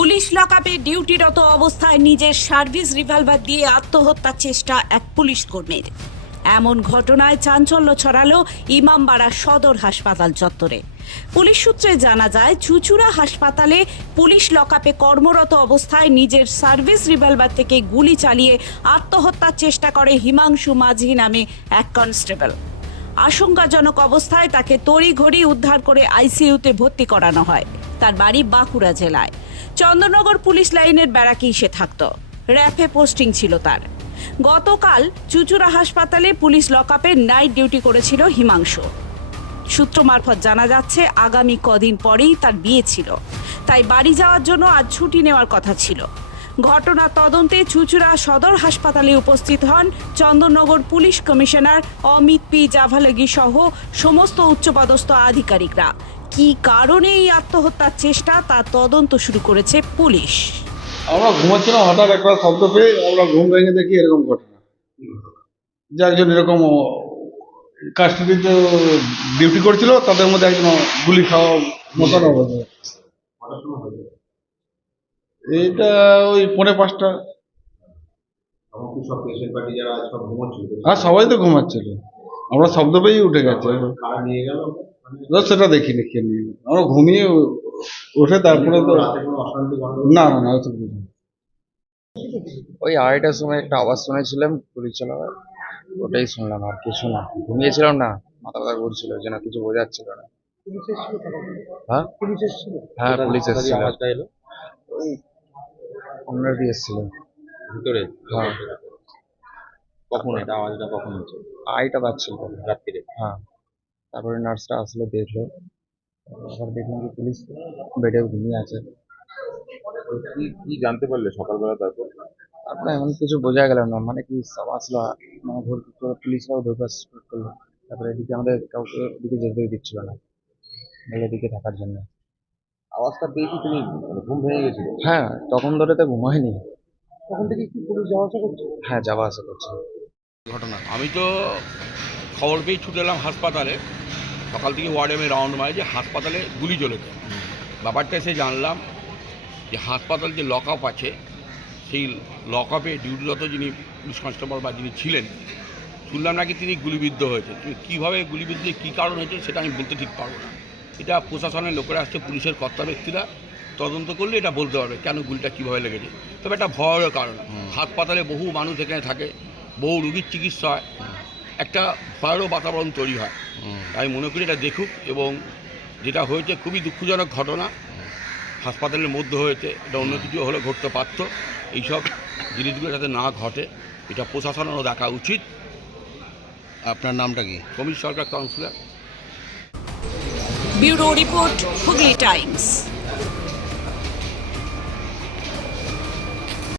Police লকআপে ডিউটিরত অবস্থায় নিজের service revolver দিয়ে আত্মহত্যার চেষ্টা এক পুলিশ কর্মীর। এমন ঘটনায় চাঞ্চল্য ছড়ালো ইমামবাড়া সদর হাসপাতাল চত্বরে। পুলিশ সূত্রে জানা যায়, চুচুড়া হাসপাতালে পুলিশ লকআপে কর্মরত অবস্থায় নিজের সার্ভিস রিভলভার থেকে গুলি চালিয়ে আত্মহত্যার চেষ্টা করে হিমাংশু মাঝি নামে এক কনস্টেবল। আশঙ্কাজনক অবস্থায় তাকে তড়িঘড়ি উদ্ধার করে আইসিইউতে ভর্তি করানো হয়। তার বাড়ি বাঁকুড়া জেলায়। চন্দননগর পুলিশ লাইনের ব্যারাকেই সে থাকত। র্যাফে পোস্টিং ছিল তার। গতকাল চুচুড়া হাসপাতালে পুলিশ লকআপে নাইট ডিউটি করেছিল হিমাংশু। সূত্র মারফত জানা যাচ্ছে, আগামী কদিন পরেই তার বিয়ে ছিল। তাই বাড়ি যাওয়ার জন্য আজ ছুটি নেওয়ার কথা ছিল। ঘটনা তদন্তে চুচুড়া সদর হাসপাতালে উপস্থিত হন Chandannagar police commissioner Amit P Javalgi সহ সমস্ত উচ্চপদস্থ আধিকারিকরা। কি কারণে এই আত্মহত্যার চেষ্টা তা তদন্ত শুরু করেছে পুলিশ? আমরা ঘুমাচ্ছিলাম, হঠাৎ একটা শব্দ পেয়ে আমরা ঘুম ভেঙে দেখি এরকম ঘটনা। যে একজন এরকম কাস্টডিতে ডিউটি করছিল, তাদের মধ্যে একজন গুলি খাওয়া মতন অবস্থা এইটা ওই পৌনে পাঁচটা। এমনকি সব পেশেন্ট পার্টি যারা আছে সব ঘুমোচ্ছিল। আর সবাই তো ঘুমাচ্ছিল। আমরা শব্দ পেয়েই উঠে গেছে। সেটা দেখিনি কে নিয়ে আমরা ঘুমিয়ে উঠে তারপরে তো না না না না। ওই আড়াইটার সময় একটা আওয়াজ শুনেছিলাম গুলি চালাবার ওটাই শুনলাম আর কিছু না। ঘুমিয়েছিলাম না মাথা ব্যথা ঘুরছিল ওই জন্য কিছু বোঝাচ্ছিল না। হ্যাঁ? হ্যাঁ পুলিশ এসেছিল। আওয়াজটা এলো? ওই দিয়ে এসেছিল। ভিতরে? হ্যাঁ। কখন? এটা আওয়াজটা কখন হচ্ছে? আড়াইটা বাজছিল রাত্রিরে? হ্যাঁ। তারপরে নার্সটা আসলো দেখল। আবার দেখলাম যে পুলিশ বেডে ঘুমিয়ে আছে। কি কি জানতে পারলে সকালবেলা তারপর? তারপরে এমন কিছু বোঝা গেল না। মানে কি সব আসলো মানে ভোর করে পুলিশরাও ঢোকার করল। তারপরে এদিকে আমাদের কাউকে এদিকে যেতে দিচ্ছিল না। এদিকে থাকার জন্য। আওয়াজটা পেয়ে কি তুমি? মানে ঘুম ভেঙে গেছিল? হ্যাঁ তখন ধরে তো ঘুমায়নি তখন থেকে কি পুলিশ যাওয়া আসা করছে? হ্যাঁ যাওয়া আসা করছে। ঘটনা। আমি তো খবর পেয়ে ছুটে এলাম হাসপাতালে। সকাল থেকে ওয়ার্ডে আমি রাউন্ড মারি যে হাসপাতালে গুলি চলেছে। ব্যাপারটা এসে জানলাম যে হাসপাতাল যে লক আপ আছে সেই লক আপে ডিউটিরত যিনি পুলিশ কনস্টেবল বা যিনি ছিলেন শুনলাম নাকি তিনি গুলিবিদ্ধ হয়েছে কীভাবে গুলিবিদ্ধ কী কারণ হয়েছে সেটা আমি বলতে ঠিক পারব না। এটা প্রশাসনের লোকেরা আসছে পুলিশের কর্তা ব্যক্তিরা তদন্ত করলে এটা বলতে পারবে কেন গুলিটা কীভাবে লেগেছে। তবে একটা ভয়ের কারণ। হাসপাতালে বহু মানুষ এখানে থাকে বহু রুগীর চিকিৎসা হয় একটা ভয়েরও বাতাবরণ তৈরি হয়। আমি মনে করি এটা দেখুক এবং যেটা হয়েছে খুবই দুঃখজনক ঘটনা হাসপাতালের মধ্যে হয়েছে এটা অন্য কিছু হলে ঘটতে পারতো। এইসব জিনিসগুলো যাতে না ঘটে এটা প্রশাসনেরও দেখা উচিত। আপনার নামটা কি? Samir Sarkar councillor. Bureau report Hooghly Times